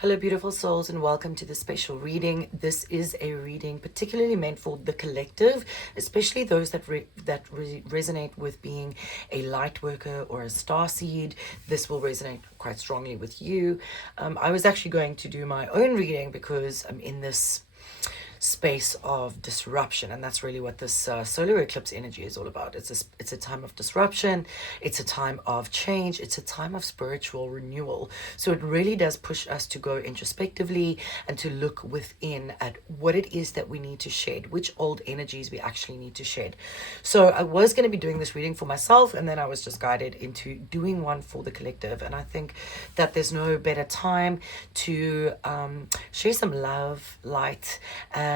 Hello, beautiful souls, and welcome to this special reading. This is a reading particularly meant for the collective, especially those that resonate with being a light worker or a star seed. This will resonate quite strongly with you. I was actually going to do my own reading because I'm in this space of disruption, and that's really what this solar eclipse energy is all about. It's a time of disruption, it's a time of change, it's a time of spiritual renewal. So it really does push us to go introspectively and to look within at what it is that we need to shed, which old energies we actually need to shed. So I was going to be doing this reading for myself, and then I was just guided into doing one for the collective. And I think that there's no better time to share some love, light, and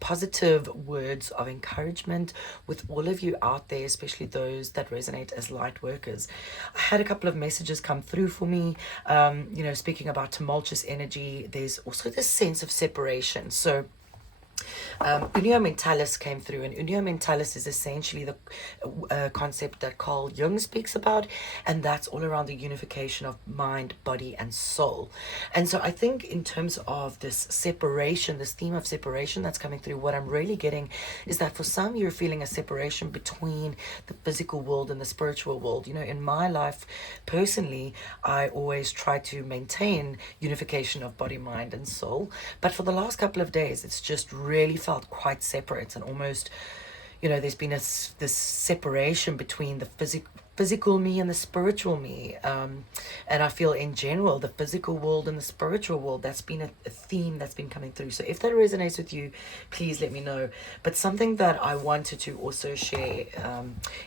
positive words of encouragement with all of you out there, especially those that resonate as light workers. I had a couple of messages come through for me, speaking about tumultuous energy. There's also this sense of separation. So Unio Mentalis came through, and Unio Mentalis is essentially the concept that Carl Jung speaks about, and that's all around the unification of mind, body, and soul. And so I think in terms of this separation, this theme of separation that's coming through, what I'm really getting is that for some, you're feeling a separation between the physical world and the spiritual world. You know, in my life, personally, I always try to maintain unification of body, mind, and soul. But for the last couple of days, it's just really felt quite separate, and almost, there's been this separation between the physical me and the spiritual me, and I feel in general the physical world and the spiritual world, that's been a theme that's been coming through. So if that resonates with you, please let me know. But something that I wanted to also share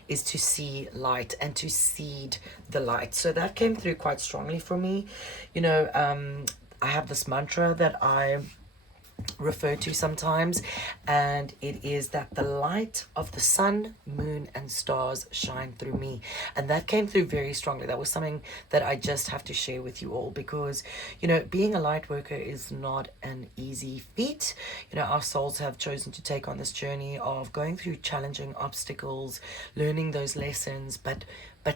is to see light and to seed the light. So that came through quite strongly for me. I have this mantra that I refer to sometimes, and it is that the light of the sun, moon, and stars shine through me. And that came through very strongly. That was something that I just have to share with you all, because being a light worker is not an easy feat. Our souls have chosen to take on this journey of going through challenging obstacles, learning those lessons, but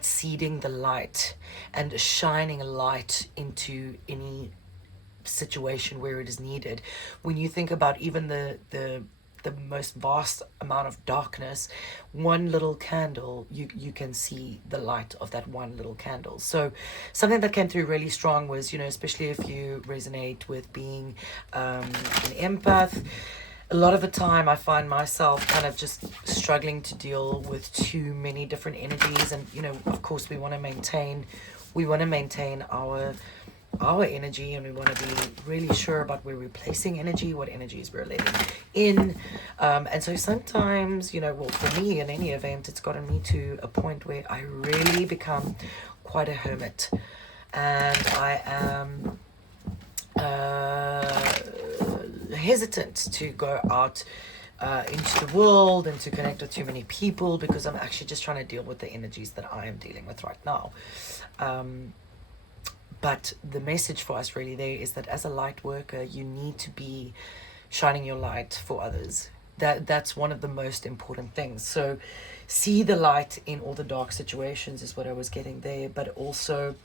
seeding the light and shining a light into any situation where it is needed. When you think about even the most vast amount of darkness, one little candle, you can see the light of that one little candle. So something that came through really strong was, especially if you resonate with being an empath, a lot of the time I find myself kind of just struggling to deal with too many different energies. And of course we want to maintain our energy, and we want to be really sure about where we're placing energy, what energies we're letting in, and so sometimes, for me, in any event, it's gotten me to a point where I really become quite a hermit, and I am hesitant to go out into the world and to connect with too many people, because I'm actually just trying to deal with the energies that I am dealing with right now. But the message for us really there is that as a light worker, you need to be shining your light for others. That's one of the most important things. So see the light in all the dark situations is what I was getting there, but also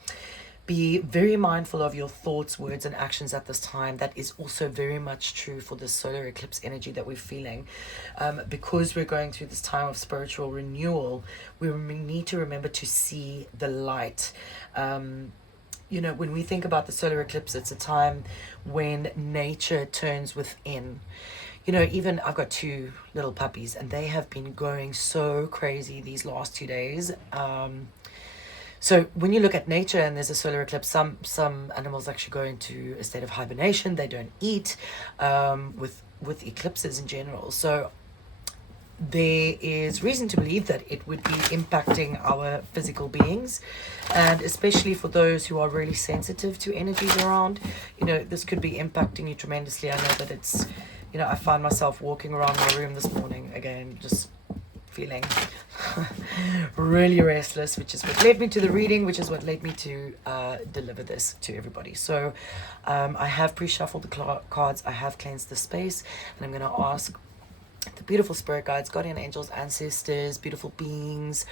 be very mindful of your thoughts, words, and actions at this time. That is also very much true for the solar eclipse energy that we're feeling. Because we're going through this time of spiritual renewal, we need to remember to see the light. When we think about the solar eclipse, it's a time when nature turns within. Even I've got two little puppies, and they have been going so crazy these last 2 days. So when you look at nature and there's a solar eclipse, some animals actually go into a state of hibernation. They don't eat, with eclipses in general. So there is reason to believe that it would be impacting our physical beings, and especially for those who are really sensitive to energies around, this could be impacting you tremendously. I know that it's, I find myself walking around my room this morning again, just feeling really restless, which is what led me to the reading, which is what led me to deliver this to everybody. So I have pre-shuffled the cards, I have cleansed the space, and I'm going to ask the beautiful spirit guides, guardian angels, ancestors, beautiful beings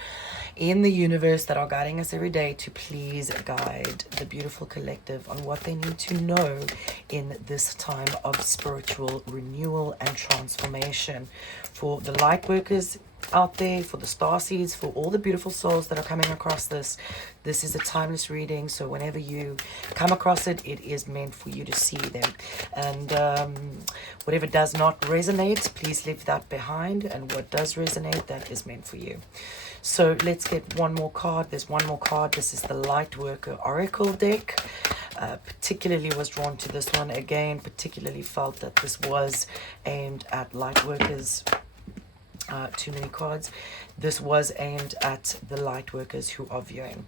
in the universe that are guiding us every day to please guide the beautiful collective on what they need to know in this time of spiritual renewal and transformation. For the light workers out there, for the star seeds, for all the beautiful souls that are coming across this is a timeless reading, so whenever you come across it, it is meant for you to see them. And whatever does not resonate, please leave that behind, and what does resonate, that is meant for you. So let's get one more card. There's one more card. This is the Lightworker Oracle deck. Particularly was drawn to this one. Again, particularly felt that this was aimed at Lightworkers. Too many cards. This was aimed at the light workers who are viewing.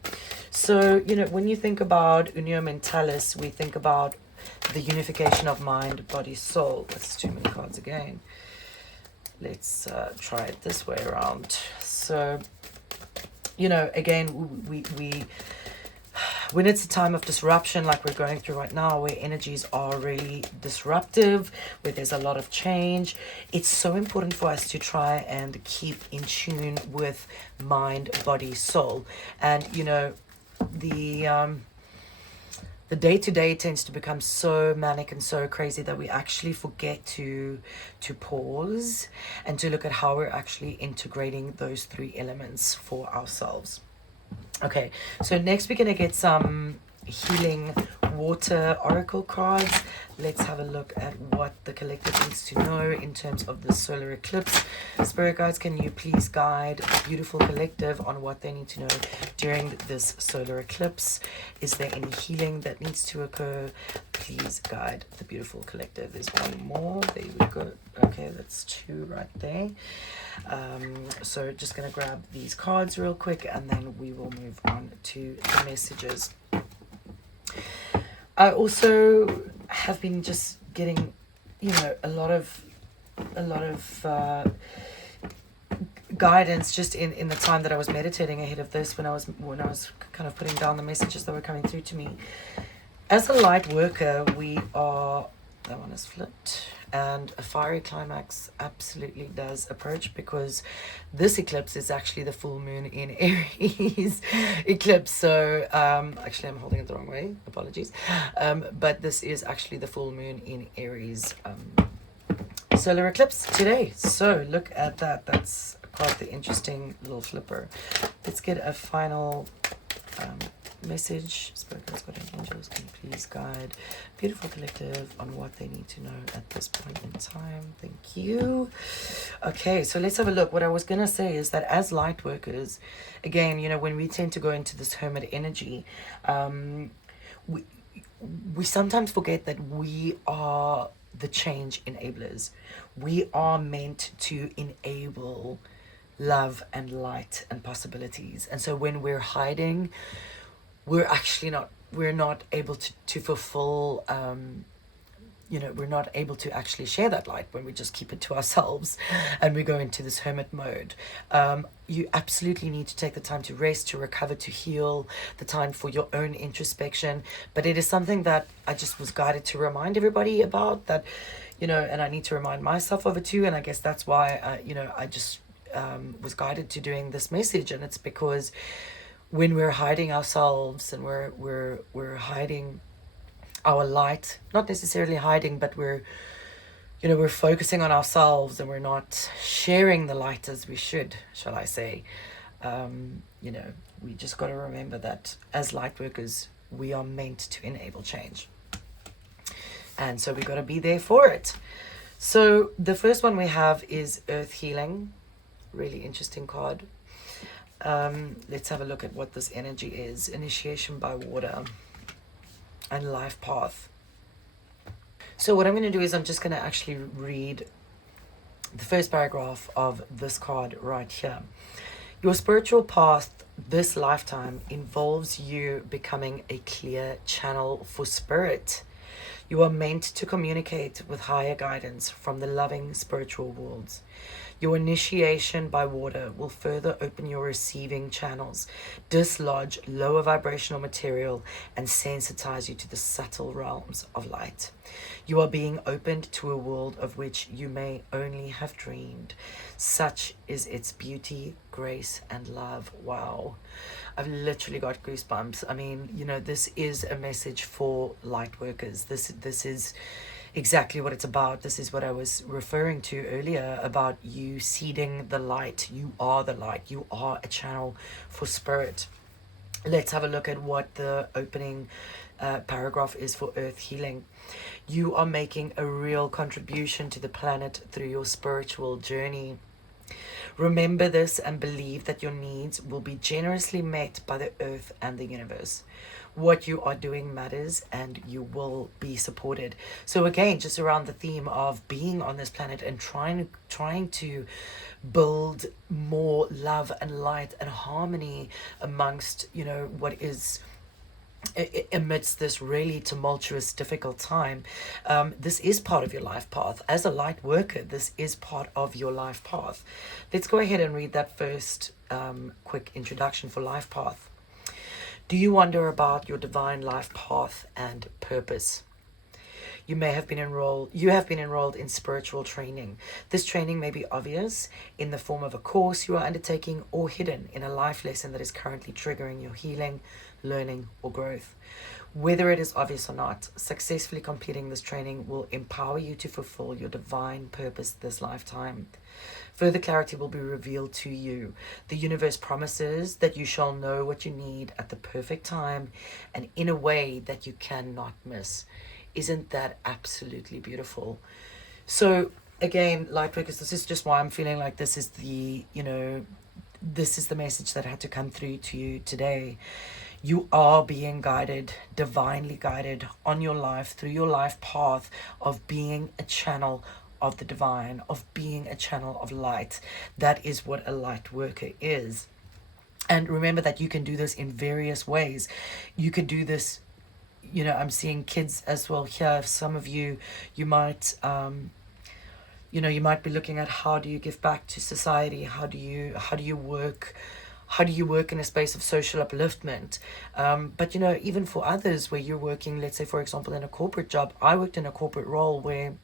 So, you know, when you think about Unio Mentalis, we think about the unification of mind, body, soul. That's too many cards again. Let's try it this way around. So, you know, again, we when it's a time of disruption like we're going through right now, where energies are really disruptive, where there's a lot of change, it's so important for us to try and keep in tune with mind, body, soul. And, you know, the day-to-day tends to become so manic and so crazy that we actually forget to pause and to look at how we're actually integrating those three elements for ourselves. Okay, so next we're going to get some healing water oracle cards. Let's have a look at what the collective needs to know in terms of the solar eclipse. Spirit guides, can you please guide the beautiful collective on what they need to know during this solar eclipse? Is there any healing that needs to occur? Please guide the beautiful collective. There's one more. There we go. Okay, that's two right there. So just going to grab these cards real quick, and then we will move on to the messages. I also have been just getting, you know, a lot of guidance just in the time that I was meditating ahead of this, when I was kind of putting down the messages that were coming through to me. As a light worker, we are, that one is flipped, and a fiery climax absolutely does approach, because this eclipse is actually the full moon in Aries eclipse. So actually I'm holding it the wrong way, apologies, but this is actually the full moon in Aries solar eclipse today. So look at that. That's quite the interesting little flipper. Let's get a final message. Spirit guides, guardian angels, can you please guide beautiful collective on what they need to know at this point in time? Thank you. Okay, so let's have a look. What I was gonna say is that as light workers, again, you know, when we tend to go into this hermit energy, we sometimes forget that we are the change enablers. We are meant to enable love and light and possibilities. And so when we're hiding, we're not able to fulfill, you know, we're not able to actually share that light when we just keep it to ourselves and we go into this hermit mode. You absolutely need to take the time to rest, to recover, to heal, the time for your own introspection. But it is something that I just was guided to remind everybody about, that, you know, and I need to remind myself of it too. And I guess that's why, you know, I just was guided to doing this message. And it's because when we're hiding ourselves and we're hiding our light, not necessarily hiding, but we're focusing on ourselves and we're not sharing the light as we should, shall I say. You know, we just got to remember that as light workers, we are meant to enable change. And so we got to be there for it. So the first one we have is Earth Healing. Really interesting card. Let's have a look at what this energy is. Initiation by water and life path. So what I'm going to do is I'm just going to actually read the first paragraph of this card right here. Your spiritual path this lifetime involves you becoming a clear channel for spirit. You are meant to communicate with higher guidance from the loving spiritual worlds. Your initiation by water will further open your receiving channels, dislodge lower vibrational material, and sensitize you to the subtle realms of light. You are being opened to a world of which you may only have dreamed. Such is its beauty, grace, and love. Wow. I've literally got goosebumps. I mean, this is a message for light workers. This is exactly what it's about. This is what I was referring to earlier about you seeding the light. You are the light. You are a channel for spirit. Let's have a look at what the opening paragraph is for earth healing. You are making a real contribution to the planet through your spiritual journey. Remember this and believe that your needs will be generously met by the earth and the universe. What you are doing matters and you will be supported. So again, just around the theme of being on this planet and trying to build more love and light and harmony amongst, what is amidst this really tumultuous, difficult time. This is part of your life path. As a light worker, this is part of your life path. Let's go ahead and read that first quick introduction for life path. Do you wonder about your divine life path and purpose? You have been enrolled in spiritual training. This training may be obvious in the form of a course you are undertaking or hidden in a life lesson that is currently triggering your healing, learning, or growth. Whether it is obvious or not, successfully completing this training will empower you to fulfill your divine purpose this lifetime. Further clarity will be revealed to you. The universe promises that you shall know what you need at the perfect time and in a way that you cannot miss. Isn't that absolutely beautiful? So again, Lightworkers, this is just why I'm feeling like this is the message that had to come through to you today. You are being guided, divinely guided on your life, through your life path of being a channel of the divine, of being a channel of light. That is what a light worker is. And remember that you can do this in various ways. You could do this, I'm seeing kids as well here. Some of you might, you might be looking at how do you give back to society? How do you work? How do you work in a space of social upliftment? But, even for others where you're working, let's say, for example, in a corporate job, I worked in a corporate role where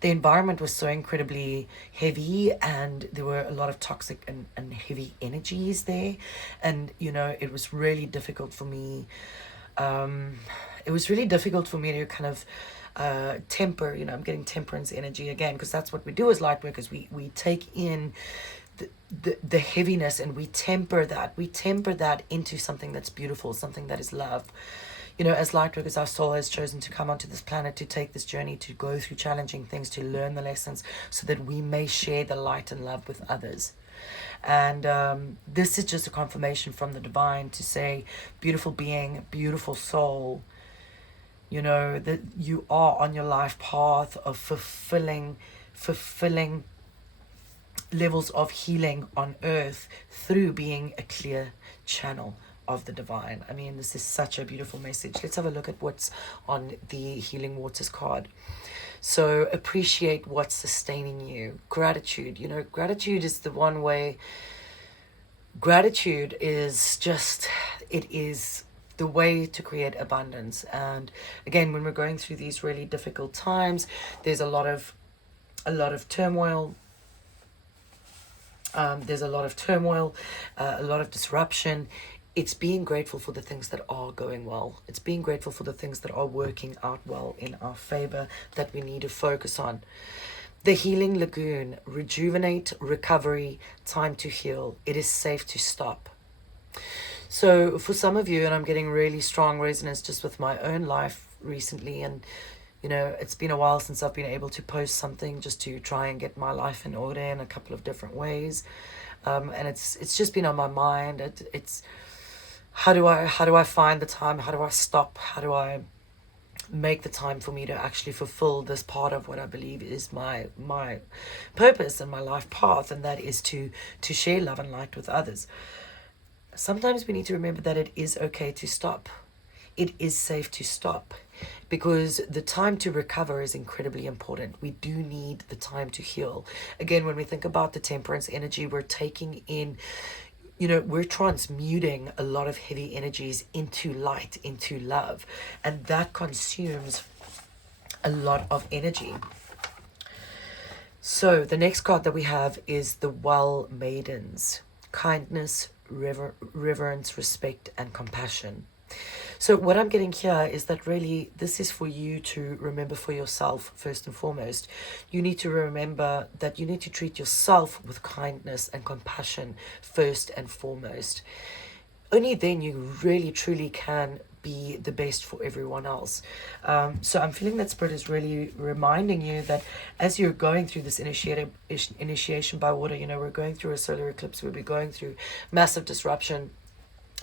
the environment was so incredibly heavy and there were a lot of toxic and heavy energies there. And, it was really difficult for me. To kind of temper, I'm getting temperance energy again, because that's what we do as light workers. We take in the heaviness and we temper that into something that's beautiful, something that is love. As light workers, our soul has chosen to come onto this planet to take this journey, to go through challenging things, to learn the lessons so that we may share the light and love with others. And this is just a confirmation from the divine to say, beautiful being, beautiful soul, that you are on your life path of fulfilling levels of healing on earth through being a clear channel of the divine. I mean, this is such a beautiful message. Let's have a look at what's on the Healing Waters card. So appreciate what's sustaining you. Gratitude. Gratitude is the one way. Gratitude is just, it is the way to create abundance. And again, when we're going through these really difficult times, there's a lot of turmoil. There's a lot of turmoil, a lot of disruption. It's being grateful for the things that are going well. It's being grateful for the things that are working out well in our favor that we need to focus on. The Healing Lagoon, rejuvenate, recovery, time to heal. It is safe to stop. So for some of you, and I'm getting really strong resonance just with my own life recently, and it's been a while since I've been able to post something just to try and get my life in order in a couple of different ways. And it's just been on my mind. It's how do I find the time? How do I stop? How do I make the time for me to actually fulfill this part of what I believe is my purpose and my life path, and that is to share love and light with others. Sometimes we need to remember that it is okay to stop. It is safe to stop. because the time to recover is incredibly important. We do need the time to heal. Again, when we think about the temperance energy, we're taking in, we're transmuting a lot of heavy energies into light, into love, and that consumes a lot of energy. So the next card that we have is the Well Maidens: kindness, reverence, respect, and compassion. So what I'm getting here is that really this is for you to remember for yourself first and foremost. You need to remember that you need to treat yourself with kindness and compassion first and foremost. Only then you really truly can be the best for everyone else. So I'm feeling that Spirit is really reminding you that as you're going through this initiation by water, we're going through a solar eclipse, we'll be going through massive disruption,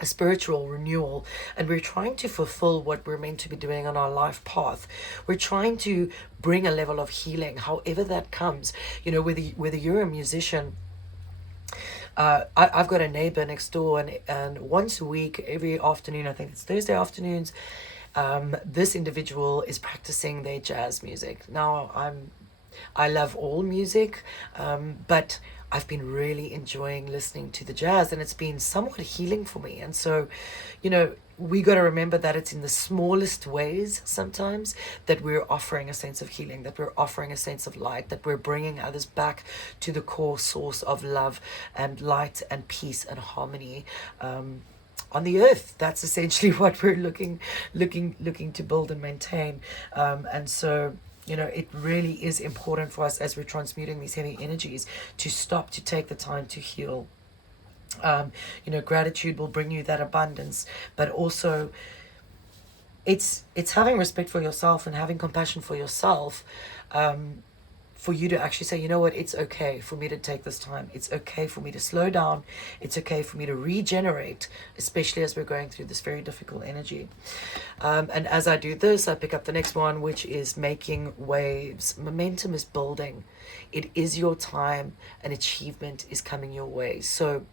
a spiritual renewal, and we're trying to fulfill what we're meant to be doing on our life path. We're trying to bring a level of healing, however that comes. Whether you're a musician, I've got a neighbor next door, and once a week, every afternoon, I think it's Thursday afternoons, this individual is practicing their jazz music. Now, I love all music, but I've been really enjoying listening to the jazz, and it's been somewhat healing for me. And so, we got to remember that it's in the smallest ways sometimes that we're offering a sense of healing, that we're offering a sense of light, that we're bringing others back to the core source of love and light and peace and harmony on the earth. That's essentially what we're looking to build and maintain. And so, it really is important for us as we're transmuting these heavy energies to stop, to take the time to heal. Gratitude will bring you that abundance, but also it's having respect for yourself and having compassion for yourself, for you to actually say, it's okay for me to take this time. It's okay for me to slow down. It's okay for me to regenerate, especially as we're going through this very difficult energy. And as I do this, I pick up the next one, which is making waves. Momentum is building. It is your time, and achievement is coming your way. So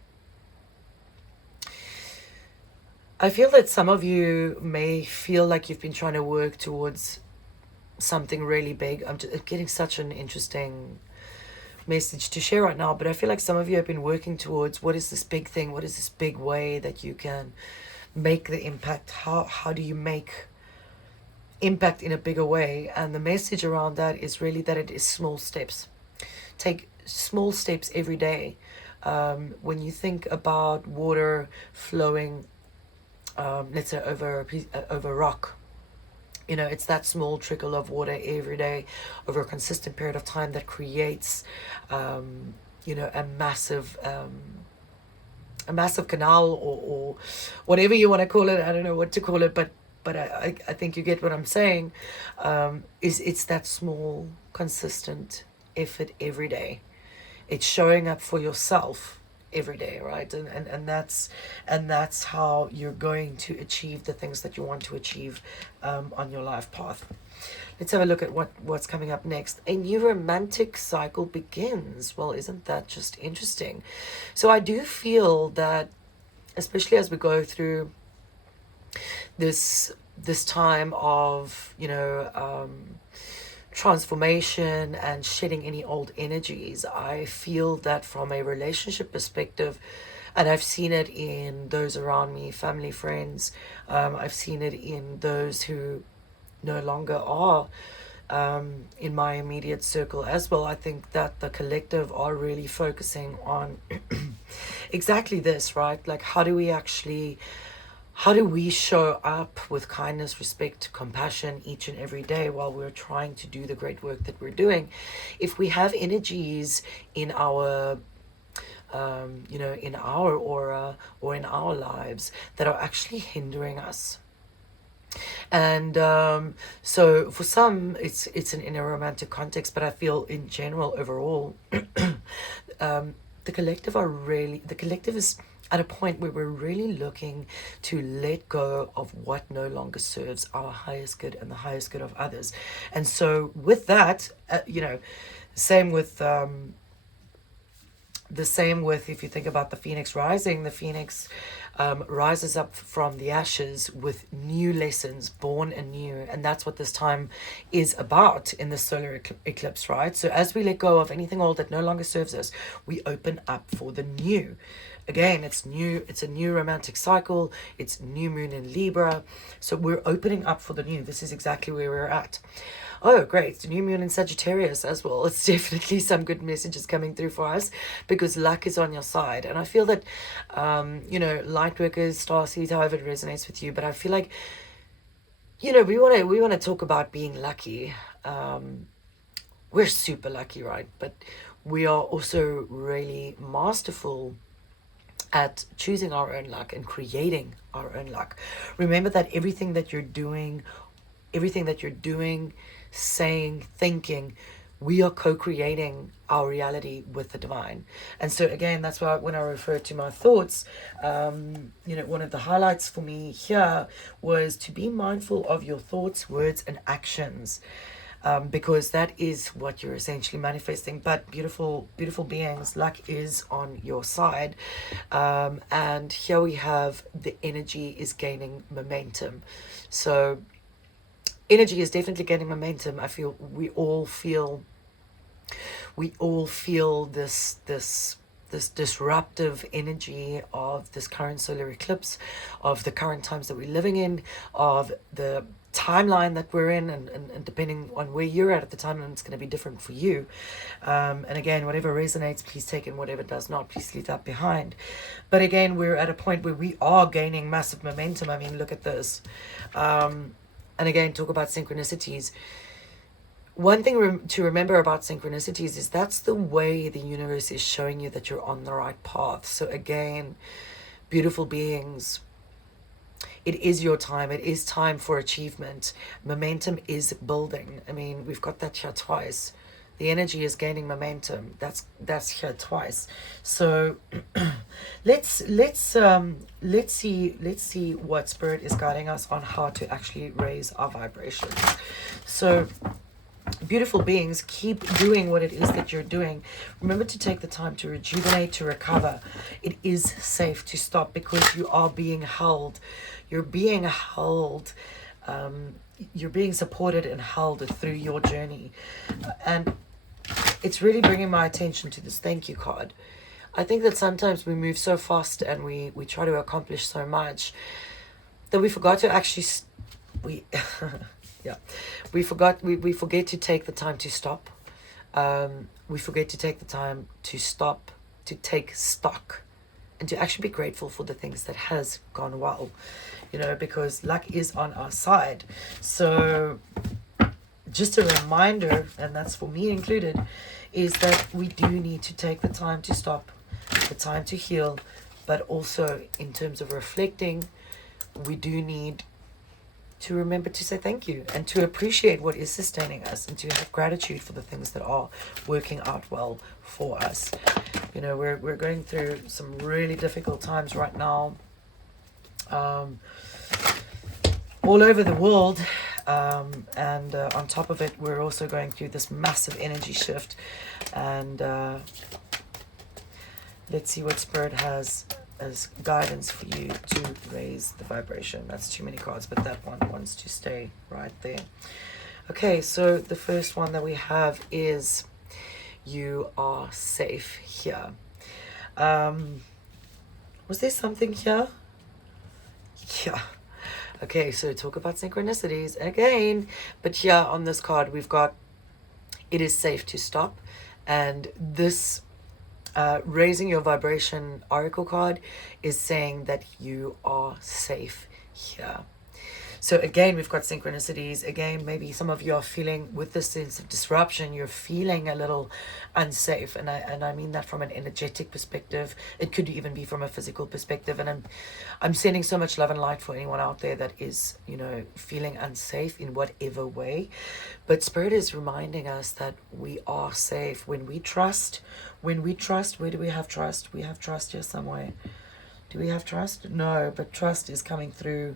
I feel that some of you may feel like you've been trying to work towards something really big. I'm getting such an interesting message to share right now, but I feel like some of you have been working towards, what is this big thing? What is this big way that you can make the impact? How do you make impact in a bigger way? And the message around that is really that it is small steps. Take small steps every day. When you think about water flowing, let's say over rock, it's that small trickle of water every day over a consistent period of time that creates a massive canal, or whatever you want to call it. I don't know what to call it, but I think you get what I'm saying. It's that small consistent effort every day. It's showing up for yourself every day, right? And that's how you're going to achieve the things that you want to achieve on your life path. Let's have a look at what's coming up next. A new romantic cycle begins. Well, isn't that just interesting? So I do feel that, especially as we go through this time of transformation and shedding any old energies, I feel that from a relationship perspective, and I've seen it in those around me, family, friends, I've seen it in those who no longer are in my immediate circle as well. I think that the collective are really focusing on exactly this, right? Like, how do we show up with kindness, respect, compassion each and every day while we're trying to do the great work that we're doing? If we have energies in our in our aura or in our lives that are actually hindering us. And so for some, it's in a romantic context, but I feel in general, overall, the collective is at a point where we're really looking to let go of what no longer serves our highest good and the highest good of others. And so with that, same with if you think about the Phoenix rising, the Phoenix rises up from the ashes with new lessons, born anew. And that's what this time is about in the solar eclipse, right? So as we let go of anything old that no longer serves us, we open up for the new. Again, it's new. It's a new romantic cycle. It's new moon in Libra. So we're opening up for the new. This is exactly where we're at. Oh, great. The new moon in Sagittarius as well. It's definitely some good messages coming through for us because luck is on your side. And I feel that, Lightworkers, starseeds, however it resonates with you, but I feel like, we want to talk about being lucky. We're super lucky, right? But we are also really masterful at choosing our own luck and creating our own luck. Remember that everything that you're doing, saying, thinking, we are co-creating our reality with the divine. And so again, that's why when I refer to my thoughts, one of the highlights for me here was to be mindful of your thoughts, words, and actions. Because that is what you're essentially manifesting. But beautiful beings, luck is on your side. And here we have the energy is gaining momentum. So energy is definitely gaining momentum. I feel we all feel this disruptive energy of this current solar eclipse, of the current times that we're living in, of the timeline that we're in, and depending on where you're at the timeline, it's going to be different for you. And again, whatever resonates, please take it. Whatever does not, please leave that behind. But again, we're at a point where we are gaining massive momentum. I mean, look at this. And again, talk about synchronicities. One thing to remember about synchronicities is that's the way the universe is showing you that you're on the right path. So again, beautiful beings, it is your time. It is time for achievement. Momentum is building. I mean, we've got that here twice. The energy is gaining momentum. That's here twice. So let's see what Spirit is guiding us on how to actually raise our vibrations. So beautiful beings, keep doing what it is that you're doing. Remember to take the time to rejuvenate, to recover. It is safe to stop because you are being held. You're being held. You're being supported and held through your journey. And it's really bringing my attention to this thank you card. I think that sometimes we move so fast and we try to accomplish so much that we forgot to actually... we forget to take the time to stop. We forget to take the time to stop, to take stock, and to actually be grateful for the things that has gone well, because luck is on our side. So just a reminder, and that's for me included, is that we do need to take the time to stop, the time to heal, but also in terms of reflecting, we do need to remember to say thank you and to appreciate what is sustaining us and to have gratitude for the things that are working out well for us. We're going through some really difficult times right now, all over the world, and on top of it, we're also going through this massive energy shift. And let's see what Spirit has as guidance for you to raise the vibration. That's too many cards, but that one wants to stay right there. Okay, so the first one that we have is you are safe here. Was there something here? Yeah. Okay, so talk about synchronicities again. But here on this card, we've got it is safe to stop. And this raising your vibration oracle card is saying that you are safe here. So again, we've got synchronicities. Again, maybe some of you are feeling, with this sense of disruption, you're feeling a little unsafe. And I mean that from an energetic perspective. It could even be from a physical perspective. And I'm sending so much love and light for anyone out there that is, feeling unsafe in whatever way. But Spirit is reminding us that we are safe. When we trust, where do we have trust? We have trust here somewhere. Do we have trust? No, but trust is coming through.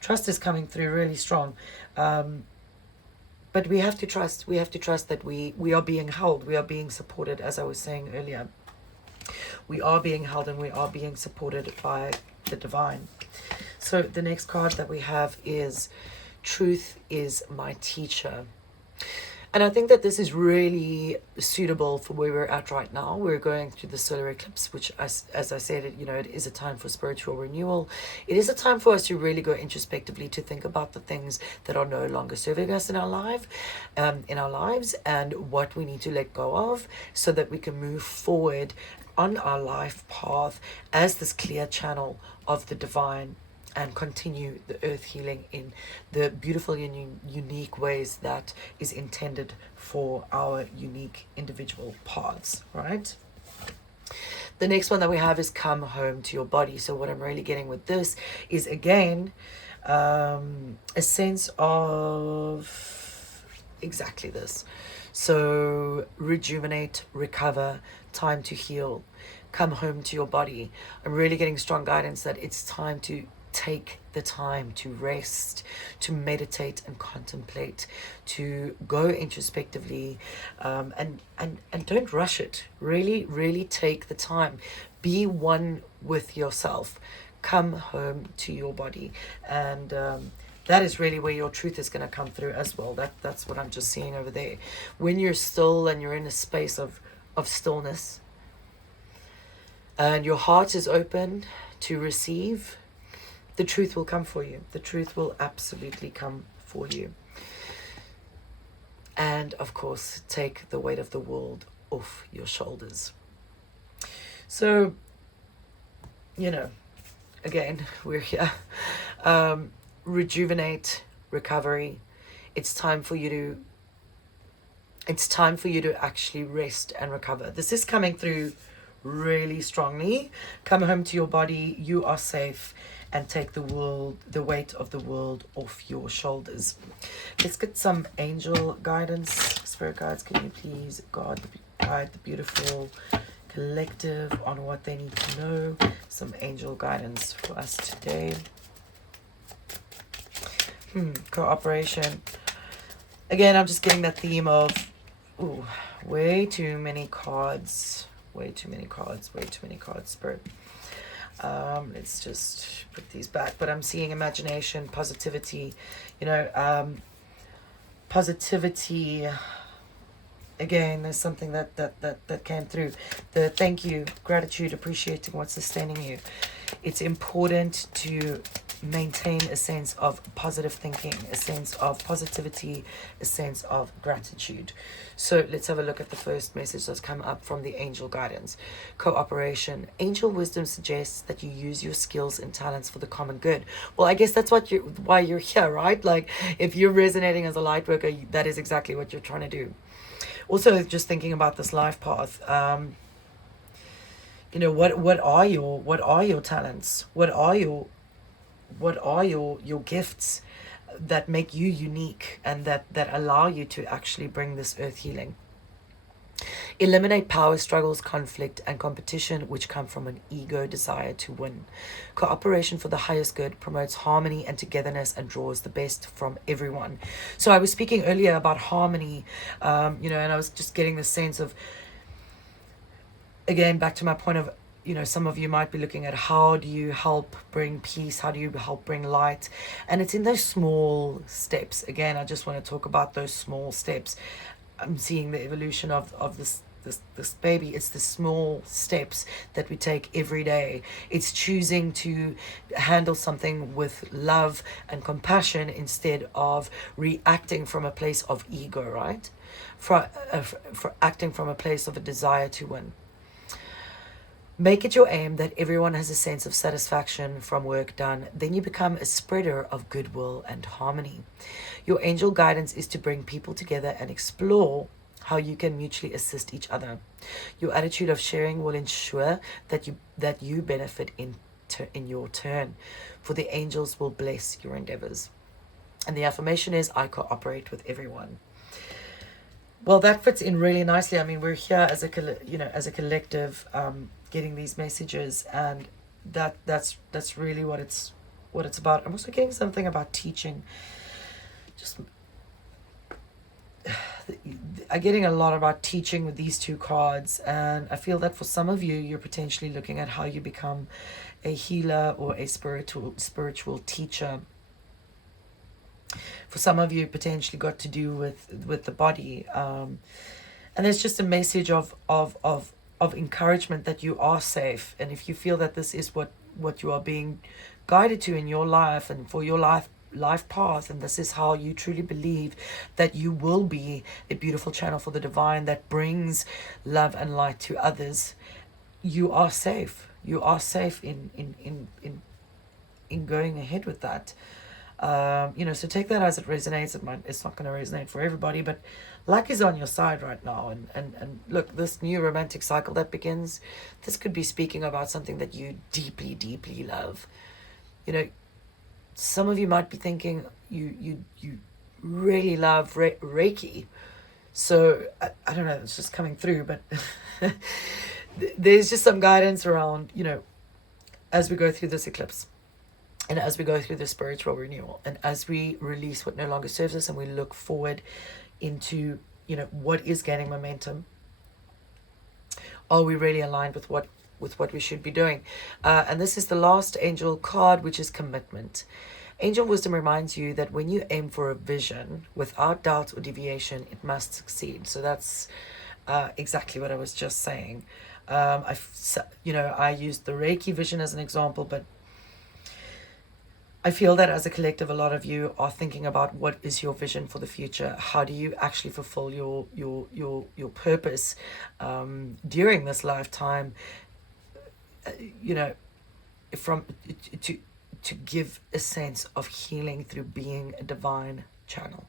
Trust is coming through really strong. But we have to trust. We have to trust that we are being held. We are being supported, as I was saying earlier. We are being held and we are being supported by the divine. So the next card that we have is Truth is my teacher. And I think that this is really suitable for where we're at right now. We're going through the solar eclipse, which, as I said, it is a time for spiritual renewal. It is a time for us to really go introspectively to think about the things that are no longer serving us in our lives, and what we need to let go of, so that we can move forward on our life path as this clear channel of the divine, and continue the earth healing in the beautiful and unique ways that is intended for our unique individual paths, right? The next one that we have is come home to your body. So what I'm really getting with this is, again, a sense of exactly this. So rejuvenate, recover, time to heal, come home to your body. I'm really getting strong guidance that it's time to take the time to rest, to meditate and contemplate, to go introspectively, and don't rush it. Really take the time. Be one with yourself. Come home to your body. And that is really where your truth is going to come through as well. That's what I'm just seeing over there. When you're still and you're in a space of stillness, and your heart is open to receive, the truth will come for you. The truth will absolutely come for you. And of course, take the weight of the world off your shoulders. So, again, we're here. Rejuvenate, recovery. It's time for you to actually rest and recover. This is coming through really strongly. Come home to your body. You are safe. And take the weight of the world off your shoulders. Let's get some angel guidance. Spirit guides, can you please guide the beautiful collective on what they need to know? Some angel guidance for us today. Cooperation. Again, I'm just getting that theme of way too many cards. Way too many cards, Spirit. Let's just put these back. But I'm seeing imagination, positivity, positivity. Again, there's something that came through. The thank you, gratitude, appreciating what's sustaining you. It's important to maintain a sense of positive thinking, a sense of positivity, a sense of gratitude. So let's have a look at the first message that's come up from the angel guidance. Cooperation. Angel wisdom suggests that you use your skills and talents for the common good. Well, I guess that's why you're here, right? Like, if you're resonating as a light worker, that is exactly what you're trying to do. Also, just thinking about this life path, what are your talents? What are your gifts that make you unique, and that allow you to actually bring this earth healing? Eliminate power struggles, conflict, and competition which come from an ego desire to win. Cooperation for the highest good promotes harmony and togetherness and draws the best from everyone. So I was speaking earlier about harmony, and I was just getting the sense of, again, back to my point of, some of you might be looking at how do you help bring peace, how do you help bring light, and it's in those small steps. Again, I just want to talk about those small steps. I'm seeing the evolution of this baby. It's the small steps that we take every day. It's choosing to handle something with love and compassion instead of reacting from a place of ego, right? For acting from a place of a desire to win. Make it your aim that everyone has a sense of satisfaction from work done. Then you become a spreader of goodwill and harmony. Your angel guidance is to bring people together and explore how you can mutually assist each other. Your attitude of sharing will ensure that you benefit in your turn, for the angels will bless your endeavors. And the affirmation is, I cooperate with everyone. Well, that fits in really nicely. I mean, we're here as a collective, getting these messages, and that's really what it's about. I'm also getting something about teaching. I'm getting a lot about teaching with these two cards, and I feel that for some of you, you're potentially looking at how you become a healer or a spiritual teacher. For some of you, potentially got to do with the body, and there's just a message of encouragement that you are safe. And if you feel that this is what you are being guided to in your life and for your life path, and this is how you truly believe that you will be a beautiful channel for the divine that brings love and light to others, you are safe. You are safe in going ahead with that. So take that as it resonates. It's not going to resonate for everybody, but luck is on your side right now. And look, this new romantic cycle that begins, this could be speaking about something that you deeply, deeply love. Some of you might be thinking you really love Reiki. So I don't know, it's just coming through, but there's just some guidance around, as we go through this eclipse. And as we go through the spiritual renewal, and as we release what no longer serves us, and we look forward into, what is gaining momentum, are we really aligned with what we should be doing? And this is the last angel card, which is commitment. Angel wisdom reminds you that when you aim for a vision, without doubt or deviation, it must succeed. So that's exactly what I was just saying. I used the Reiki vision as an example, but I feel that as a collective, a lot of you are thinking about what is your vision for the future. How do you actually fulfill your purpose during this lifetime? To give a sense of healing through being a divine channel.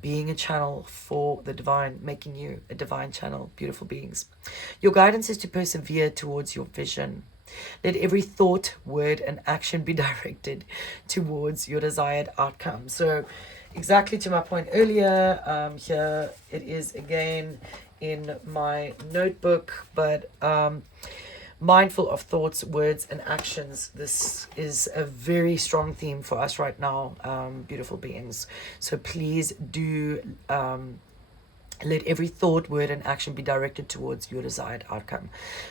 Being a channel for the divine, making you a divine channel, beautiful beings. Your guidance is to persevere towards your vision. Let every thought, word, and action be directed towards your desired outcome. So exactly to my point earlier, here it is again in my notebook, but mindful of thoughts, words, and actions. This is a very strong theme for us right now, beautiful beings. So please do let every thought, word, and action be directed towards your desired outcome.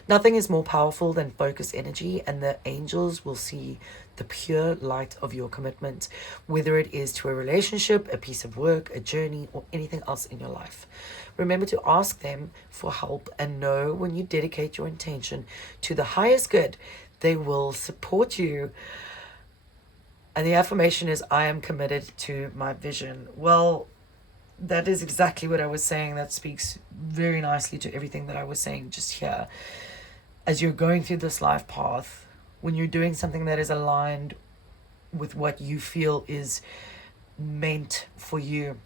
Nothing is more powerful than focused energy, and the angels will see the pure light of your commitment, whether it is to a relationship, a piece of work, a journey, or anything else in your life. Remember to ask them for help, and know when you dedicate your intention to the highest good, they will support you. And the affirmation is, I am committed to my vision. Well, that is exactly what I was saying. That speaks very nicely to everything that I was saying just here. As you're going through this life path, when you're doing something that is aligned with what you feel is meant for you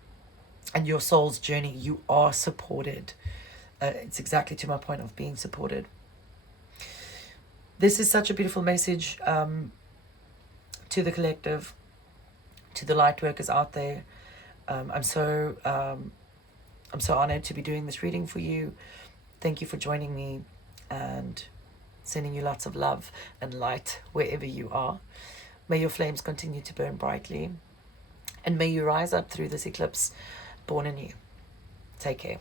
and your soul's journey, you are supported. It's exactly to my point of being supported. This is such a beautiful message to the collective, to the Lightworkers out there. I'm so honored to be doing this reading for you. Thank you for joining me, and sending you lots of love and light wherever you are. May your flames continue to burn brightly, and may you rise up through this eclipse born anew. Take care.